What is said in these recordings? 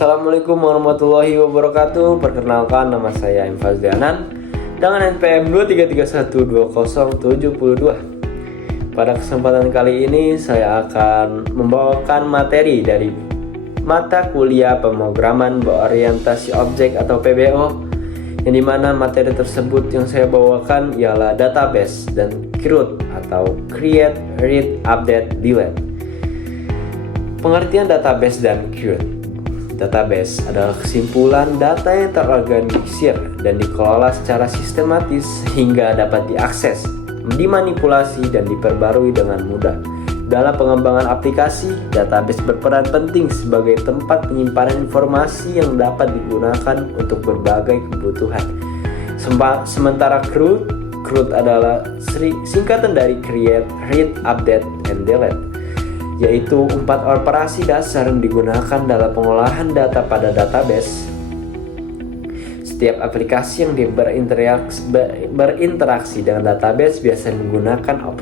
Assalamualaikum warahmatullahi wabarakatuh. Perkenalkan, nama saya M. Fazlianan dengan NPM 23312072. Pada kesempatan kali ini saya akan membawakan materi dari mata kuliah pemrograman berorientasi objek atau PBO, yang dimana materi tersebut yang saya bawakan ialah database dan CRUD atau Create, Read, Update, Delete. Pengertian database dan CRUD. Database adalah kesimpulan data yang terorganisir dan dikelola secara sistematis sehingga dapat diakses, dimanipulasi, dan diperbarui dengan mudah. Dalam pengembangan aplikasi, database berperan penting sebagai tempat penyimpanan informasi yang dapat digunakan untuk berbagai kebutuhan. Sementara CRUD adalah singkatan dari Create, Read, Update, and Delete, yaitu 4 operasi dasar yang digunakan dalam pengolahan data pada database. Setiap aplikasi yang berinteraksi dengan database biasanya menggunakan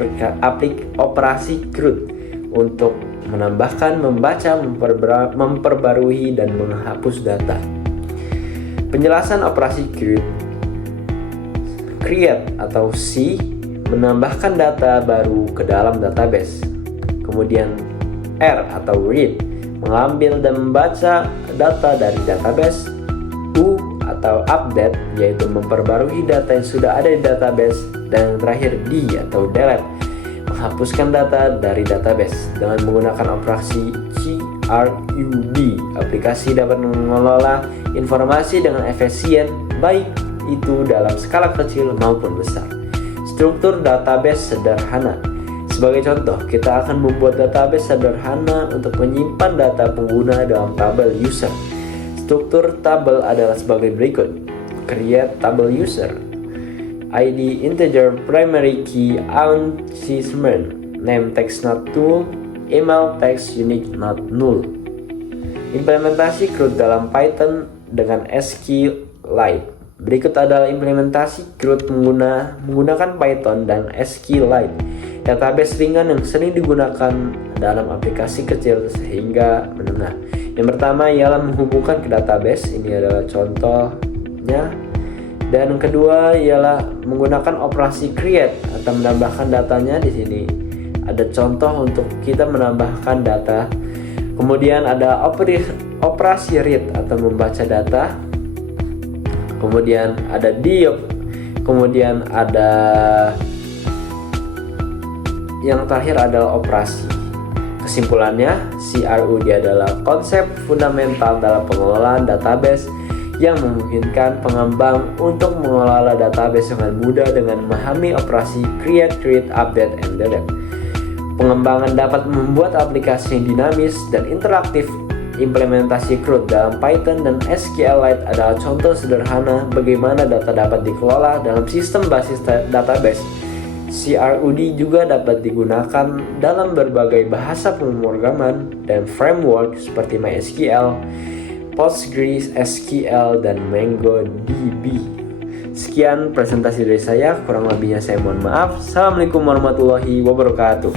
operasi CRUD untuk menambahkan, membaca, memperbarui, dan menghapus data. Penjelasan operasi CRUD. Create atau C menambahkan data baru ke dalam database. Kemudian R atau read mengambil dan membaca data dari database. U atau update yaitu memperbarui data yang sudah ada di database. Dan yang terakhir D atau delete menghapuskan data dari database. Dengan menggunakan operasi CRUD, aplikasi dapat mengelola informasi dengan efisien, baik itu dalam skala kecil maupun besar. Struktur database sederhana. Sebagai contoh, kita akan membuat database sederhana untuk menyimpan data pengguna dalam tabel user. Struktur tabel adalah sebagai berikut. Create table user. ID integer primary key assignment. Name text not null. Email text unique not null. Implementasi CRUD dalam Python dengan SQLite. Berikut adalah implementasi CRUD menggunakan Python dan SQLite. Database ringan yang sering digunakan dalam aplikasi kecil sehingga menengah. Yang pertama ialah menghubungkan ke database. Ini adalah contohnya. Dan yang kedua ialah menggunakan operasi create atau menambahkan datanya. Di sini ada contoh untuk kita menambahkan data. Kemudian ada operasi read atau membaca data. Kemudian ada diop. Kemudian ada yang terakhir adalah operasi. Kesimpulannya, CRUD adalah konsep fundamental dalam pengelolaan database yang memungkinkan pengembang untuk mengelola database dengan mudah dengan memahami operasi create, read, update, and delete. Pengembangan dapat membuat aplikasi yang dinamis dan interaktif. Implementasi CRUD dalam Python dan SQLite adalah contoh sederhana bagaimana data dapat dikelola dalam sistem basis database. CRUD juga dapat digunakan dalam berbagai bahasa pemrograman dan framework seperti MySQL, PostgreSQL, dan MongoDB. Sekian presentasi dari saya, kurang lebihnya saya mohon maaf. Assalamualaikum warahmatullahi wabarakatuh.